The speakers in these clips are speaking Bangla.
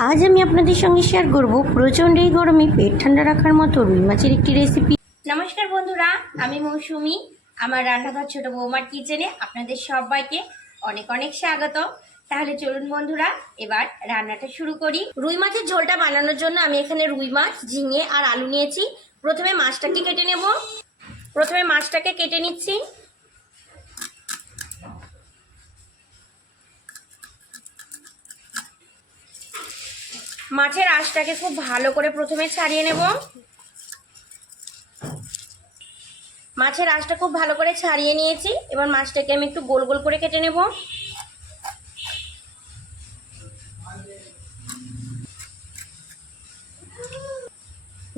আজ আমি আপনাদের সঙ্গে শেয়ার করব প্রচণ্ড এই গরমে পেট ঠান্ডা রাখার মতো রুই মাছের একটি রেসিপি। নমস্কার বন্ধুরা, আমি মৌসুমি। আমার রান্নাঘর ছোট বৌমার কিচেনে আপনাদের সবাইকে অনেক অনেক স্বাগত। তাহলে চলুন বন্ধুরা, এবার রান্নাটা শুরু করি। রুই মাছের ঝোলটা বানানোর জন্য আমি এখানে রুই মাছ, ঝিঙে আর আলু নিয়েছি। প্রথমে মাছটাকে কেটে নিচ্ছি। মাছের আঁশটাকে খুব ভালো করে প্রথমে ছাড়িয়ে নেব। মাছের আঁশটা খুব ভালো করে ছাড়িয়ে নিয়েছি। এবার মাছটাকে আমি একটু গোল গোল করে কেটে নেব।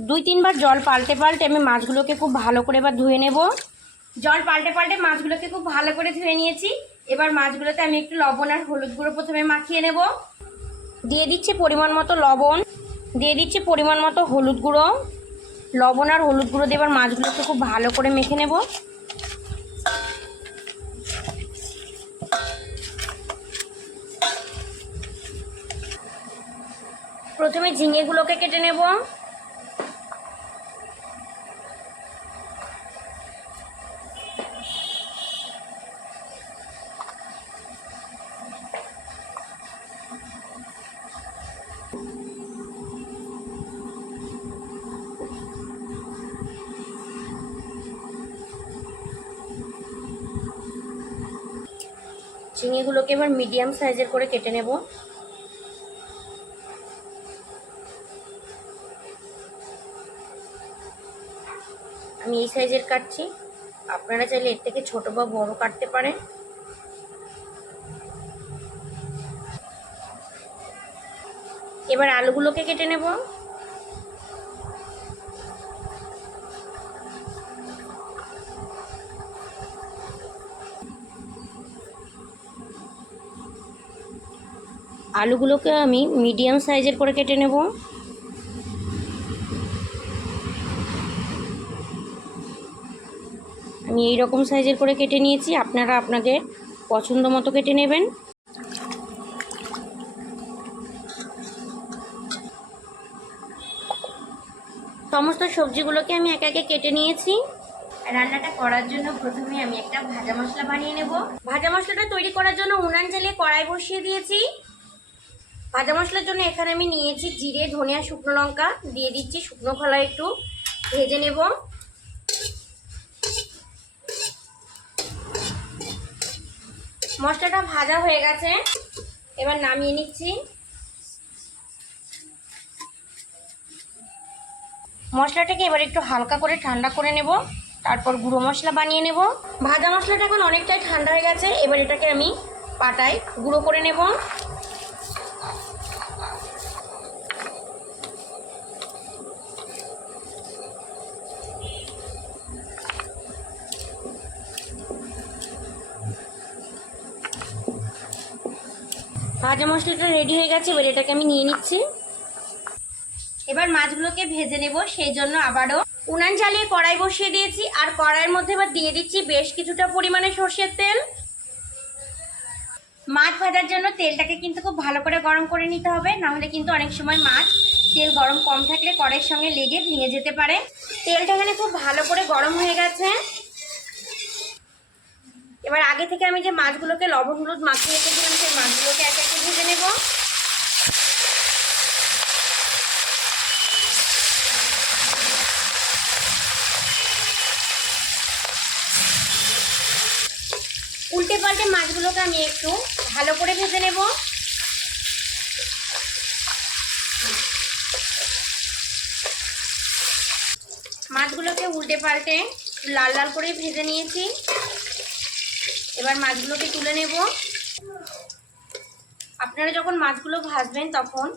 দুই তিনবার জল পাল্টে পাল্টে আমি মাছগুলোকে খুব ভালো করে এবার ধুয়ে নেব। জল পাল্টে পাল্টে মাছগুলোকে খুব ভালো করে ধুয়ে নিয়েছি। এবার মাছগুলোতে আমি একটু লবণ আর হলুদ গুঁড়ো প্রথমে মাখিয়ে নেব। দিয়ে দিচ্ছি পরিমাণ মতো লবণ, দিয়ে দিচ্ছি পরিমাণ মতো হলুদ গুঁড়ো। লবণ আর হলুদ গুঁড়ো দিয়ে এবার মাছগুলোকে খুব ভালো করে মেখে নেব। প্রথমে ঝিঙেগুলোকে কেটে নেব। ঝিঙেগুলোকে এবার মিডিয়াম সাইজের করে কেটে নেব। আমি এই সাইজের কাটছি, আপনারা চাইলে এর থেকে ছোট বা বড় কাটতে পারেন। এবার আলুগুলোকে কেটে নেব। আলুগুলোকে আমি মিডিয়াম সাইজের করে কেটে নেব। আমি এই রকম সাইজের করে কেটে নিয়েছি, আপনারা আপনাদের পছন্দ মতো কেটে নেবেন। সমস্ত সবজিগুলোকে আমি একে একে কেটে নিয়েছি। রান্নাটা করার জন্য প্রথমে আমি একটা ভাজা মশলা বানিয়ে নেব। ভাজা মশলাটা তৈরি করার জন্য উনান জ্বালিয়ে কড়াই বসিয়ে দিয়েছি। ভাজা মশলার জন্য এখানে আমি নিয়েছি জিরে, ধনিয়া, শুকনো লঙ্কা। দিয়ে দিচ্ছি শুকনো খোলা, একটু ভেজে নেব। মশলাটা ভাজা হয়ে গেছে, এবার নামিয়ে নিচ্ছি। মশলাটাকে এবার একটু হালকা করে ঠান্ডা করে নেব, তারপর গুঁড়ো মশলা বানিয়ে নেব। ভাজা মশলাটা এখন অনেকটাই ঠান্ডা হয়ে গেছে, এবার এটাকে আমি পাটায় গুঁড়ো করে নেব। ভাজা মশলাটা রেডি হয়ে গেছে, এবার এটাকে আমি নিয়ে নিচ্ছি। এবার মাছগুলোকে ভেজে নেব, সেই জন্য আবারও উনান জ্বালিয়ে কড়াই বসিয়ে দিয়েছি। আর কড়াইয়ের মধ্যে এবার দিয়ে দিচ্ছি বেশ কিছুটা পরিমাণে সর্ষের তেল। মাছ ভাজার জন্য তেলটাকে কিন্তু খুব ভালো করে গরম করে নিতে হবে, নাহলে কিন্তু অনেক সময় মাছ তেল গরম কম থাকলে কড়াইয়ের সঙ্গে লেগে ভেঙে যেতে পারে। তেলটা এখানে খুব ভালো করে গরম হয়ে গেছে। এবার আগে থেকে আমি যে মাছগুলোকে লবণ হলুদ মাখিয়ে রেখেছিলাম, সেই মাছগুলোকে একে একে ভেজে নেব। উল্টে পাল্টে মাছগুলোকে আমি একটু ভালো করে ভেজে নেব। মাছগুলোকে উল্টে পাল্টে লাল লাল করে ভেজে নিয়েছি। এবার মাছগুলোকে তুলে নেব। আপনারা যখন মাছগুলো ভাজবেন তখন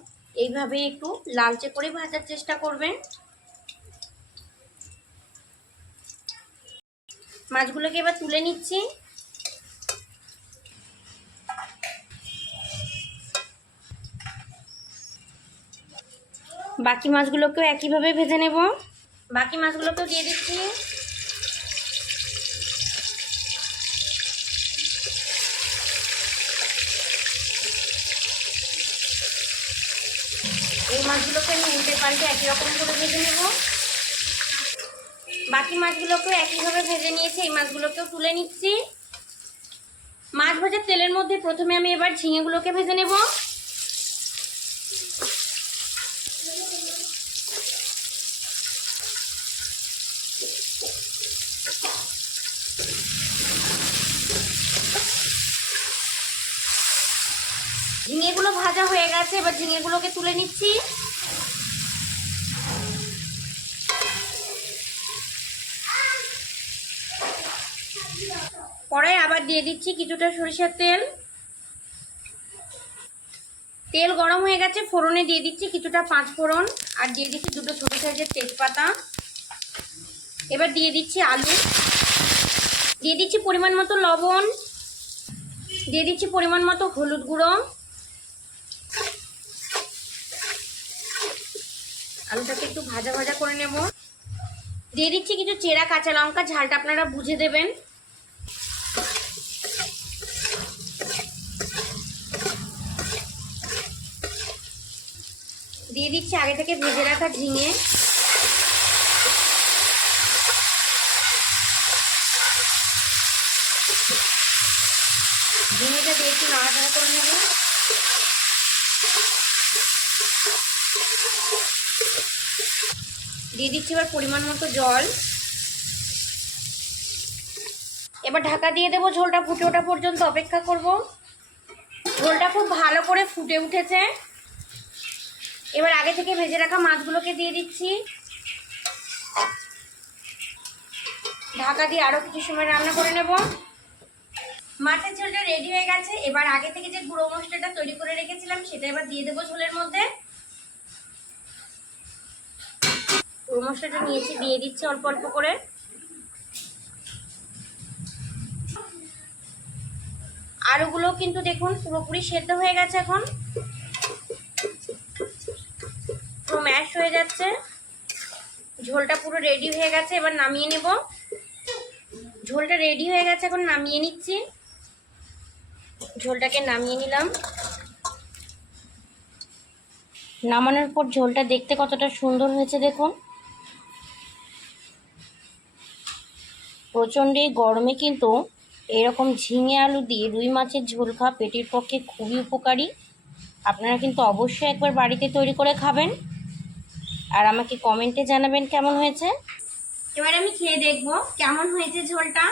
এইভাবে একটু লালচে করে ভাজার চেষ্টা করবেন। মাছগুলোকে এবার তুলে নিচ্ছি। বাকি মাছগুলোকেও একইভাবে ভেজে নেব। বাকি মাছগুলোকেও দিয়ে দিচ্ছি। এই মাছগুলোকে আমি উল্টে পাল্টে একই রকম করে ভেজে নেব। বাকি মাছগুলোকেও একইভাবে ভেজে নিয়েছি, এই মাছগুলোকেও তুলে নিচ্ছি। মাছ ভাজার তেলের মধ্যে প্রথমে আমি এবার ঝিঙেগুলোকে ভেজে নেব। ঝিঙেগুলো ভাজা হয়ে গেছে, এবার ঝিঙেগুলোকে তুলে নিচ্ছি। কড়াই আবার দিয়ে দিচ্ছি কিছুটা সরিষার তেল। তেল গরম হয়ে গেছে, ফোড়নে দিয়ে দিচ্ছি কিছুটা 5 ফোড়ন, আর দিয়ে দিচ্ছি 2টো ছোট সাইজের তেজপাতা। এবার দিয়ে দিচ্ছি আলু, দিয়ে দিচ্ছি পরিমাণ মতো লবণ, দিয়ে দিচ্ছি পরিমাণ মতো হলুদ গুঁড়ো। আলুটাকে একটু ভাজা ভাজা করে নেব। দিয়ে দিচ্ছি কিছু চেরা কাঁচা লঙ্কা, ঝালটা আপনারা বুঝে দেবেন। দিয়ে দিচ্ছি আগে থেকে ভেজে রাখা ঝিঙে। ঝিঙেটা দিয়ে একটু নাড়াচাড়া করে নেব। দিয়ে দিচ্ছি এবার পরিমাণ মতো জল। এবার ঢাকা দিয়ে দেবো, ঝোলটা ফুটে ওঠা পর্যন্ত অপেক্ষা করব। ঝোলটা খুব ভালো করে ফুটে উঠেছে। এবার আগে থেকে ভেজে রাখা মাছগুলোকে দিয়ে দিচ্ছি। ঢাকা দিয়ে আরও কিছু সময় রান্না করে নেব। মাছের ঝোলটা রেডি হয়ে গেছে। এবার আগে থেকে যে গুঁড়ো মশলাটা তৈরি করে রেখেছিলাম সেটা এবার দিয়ে দেবো ঝোলের মধ্যে। গুঁড়ো মশলাটা নিয়েছি, দিয়ে দিচ্ছি অল্প অল্প করে। আলুগুলো কিন্তু দেখুন পুরোপুরি সেদ্ধ হয়ে গেছে, এখন পুরো ম্যাশ হয়ে যাচ্ছে। ঝোলটা পুরো রেডি হয়ে গেছে, এবার নামিয়ে নেব। ঝোলটা রেডি হয়ে গেছে, এখন নামিয়ে নিচ্ছি। ঝোলটাকে নামিয়ে নিলাম। নামানোর পর ঝোলটা দেখতে কতটা সুন্দর হয়েছে দেখুন। প্রচণ্ড এই গরমে কিন্তু এরকম ঝিঙে আলু দিয়ে রুই মাছের ঝোল খাওয়া পেটের পক্ষে খুবই উপকারী। আপনারা কিন্তু অবশ্যই একবার বাড়িতে তৈরি করে খাবেন, আর আমাকে কমেন্টে জানাবেন কেমন হয়েছে। এবার আমি খেয়ে দেখব কেমন হয়েছে ঝোলটা।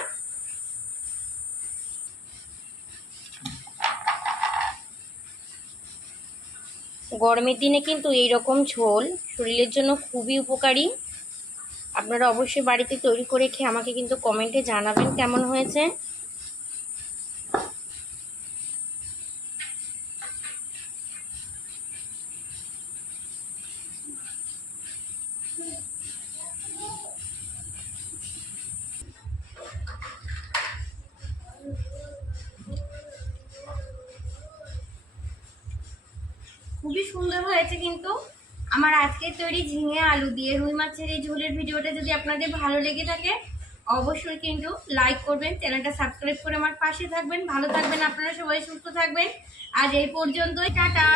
গরমের দিনে কিন্তু এই রকম ঝোল শরীরের জন্য খুবই উপকারী। আপনারা অবশ্যই বাড়িতে তৈরি করে খেয়ে আমাকে কিন্তু কমেন্টে জানাবেন কেমন হয়েছে। খুবই সুন্দর হয়েছে কিন্তু আমার আজকের তৈরি ঝিঙে আলু দিয়ে রুই মাছের এই ঝোলের ভিডিওটা যদি আপনাদের ভালো লেগে থাকে অবশ্যই কিন্তু লাইক করবেন, চ্যানেলটা সাবস্ক্রাইব করে আমার পাশে থাকবেন। ভালো থাকবেন আপনারা সবাই, সুস্থ থাকবেন। আজ এই পর্যন্তই, টাটা।